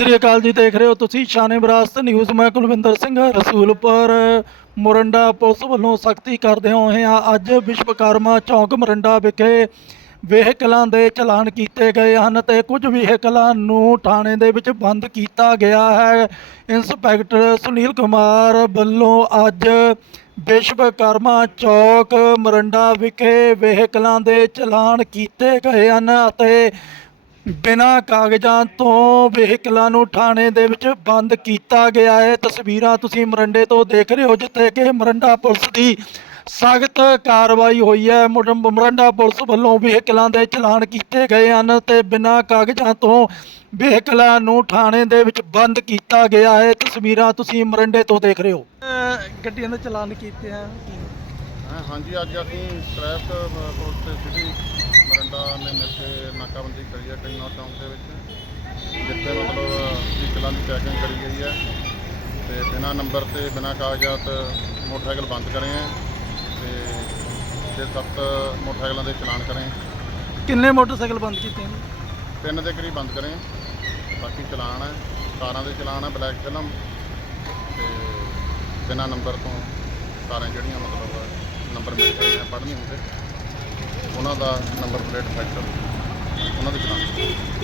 ਸ੍ਰੀ ਅਕਾਲ ਜੀ, ਦੇਖ ਰਹੇ ਹੋ ਤੁਸੀਂ ਸ਼ਾਨੇ ਵਿਰਾਸਤ ਨਿਊਜ਼ ਮੈਂ ਕੁਲਵਿੰਦਰ ਸਿੰਘ, ਰਸੂਲਪੁਰ, ਮੋਰਿੰਡਾ ਪੁਲਿਸ ਵੱਲੋਂ ਸਖਤੀ ਕਰਦੇ ਹੋਏ ਆ, ਅੱਜ ਵਿਸ਼ਵਕਰਮਾ ਚੌਂਕ ਮੋਰਿੰਡਾ ਵਿਖੇ ਵਹੀਕਲਾਂ ਦੇ ਚਲਾਨ ਕੀਤੇ ਗਏ ਹਨ ਤੇ ਕੁਝ ਵਹੀਕਲਾਂ ਨੂੰ ਥਾਣੇ ਦੇ ਵਿੱਚ ਬੰਦ ਕੀਤਾ ਗਿਆ ਹੈ। ਇੰਸਪੈਕਟਰ ਸੁਨੀਲ ਕੁਮਾਰ ਵੱਲੋਂ ਅੱਜ ਵਿਸ਼ਵਕਰਮਾ ਚੌਕ ਮੋਰਿੰਡਾ ਵਿਖੇ ਵਹੀਕਲਾਂ ਦੇ ਚਲਾਨ ਕੀਤੇ ਗਏ ਹਨ ਅਤੇ ਬਿਨਾਂ ਕਾਗਜ਼ਾਂ ਤੋਂ ਵਹੀਕਲਾਂ ਨੂੰ ਥਾਣੇ ਦੇ ਵਿੱਚ ਬੰਦ ਕੀਤਾ ਗਿਆ ਹੈ। ਤਸਵੀਰਾਂ ਤੁਸੀਂ ਮਰੰਡੇ ਤੋਂ ਦੇਖ ਰਹੇ ਹੋ ਜਿੱਥੇ ਕਿ ਮਰੰਡਾ ਪੁਲਿਸ ਦੀ ਸਖਤ ਕਾਰਵਾਈ ਹੋਈ ਹੈ। ਮੁਰ- ਮਰੰਡਾ ਪੁਲਿਸ ਵੱਲੋਂ ਵਹੀਕਲਾਂ ਦੇ ਚਲਾਨ ਕੀਤੇ ਗਏ ਹਨ ਤੇ ਬਿਨਾਂ ਕਾਗਜ਼ਾਂ ਤੋਂ ਵਹੀਕਲਾਂ ਨੂੰ ਥਾਣੇ ਦੇ ਵਿੱਚ ਬੰਦ ਕੀਤਾ ਗਿਆ ਹੈ। ਤਸਵੀਰਾਂ ਤੁਸੀਂ ਮਰੰਡੇ ਤੋਂ ਦੇਖ ਰਹੇ ਹੋ। ਗੱਡੀਆਂ ਦੇ ਚਲਾਨ ਕੀਤੇ ਆ ਹਾਂ ਹਾਂਜੀ ਅੱਜ ਅਸੀਂ ਟ੍ਰੈਫਿਕ ਪੁਲਿਸ ਤੇ ਸਿਟੀ ਨੇ ਮਿਲਕੇ ਨਾਕਾਬੰਦੀ ਕਰੀ ਹੈ ਕਈਨੌਰ ਚੌਂਕ ਦੇ ਵਿੱਚ ਜਿੱਥੇ ਮਤਲਬ ਵਹੀਕਲਾਂ ਦੀ ਚੈਕਿੰਗ ਕਰੀ ਗਈ ਹੈ ਤੇ ਬਿਨਾਂ ਨੰਬਰ ਤੇ ਬਿਨਾਂ ਕਾਗਜ਼ਾਤ ਮੋਟਰਸਾਈਕਲ ਬੰਦ ਕਰੇ ਹੈ ਤੇ ਤੇ ਸੱਤ ਮੋਟਰਸਾਈਕਲਾਂ ਦੇ ਚਲਾਨ ਕਰੇ ਕਿੰਨੇ ਮੋਟਰਸਾਈਕਲ ਬੰਦ ਕੀਤੇ ਨੇ ਤਿੰਨ ਦੇ ਕਰੀਬ ਬੰਦ ਕਰੇ ਬਾਕੀ ਚਲਾਨ ਹੈ ਕਾਰਾਂ ਦੇ ਚਲਾਨ ਹੈ ਬਲੈਕ ਫਿਲਮ ਤੇ ਬਿਨਾਂ ਨੰਬਰ ਤੋਂ ਕਾਰਾਂ ਜਿਹੜੀਆਂ ਮਤਲਬ ਨੰਬਰ ਮਿਲ ਗਏ ਪੜ੍ਹਨੀ ਹੁੰਦੇ। ਉਹਨਾਂ ਦਾ ਨੰਬਰ ਪਲੇਟ ਫੈਕਟਰ ਉਹਨਾਂ ਦੇ ਚਲਾਨ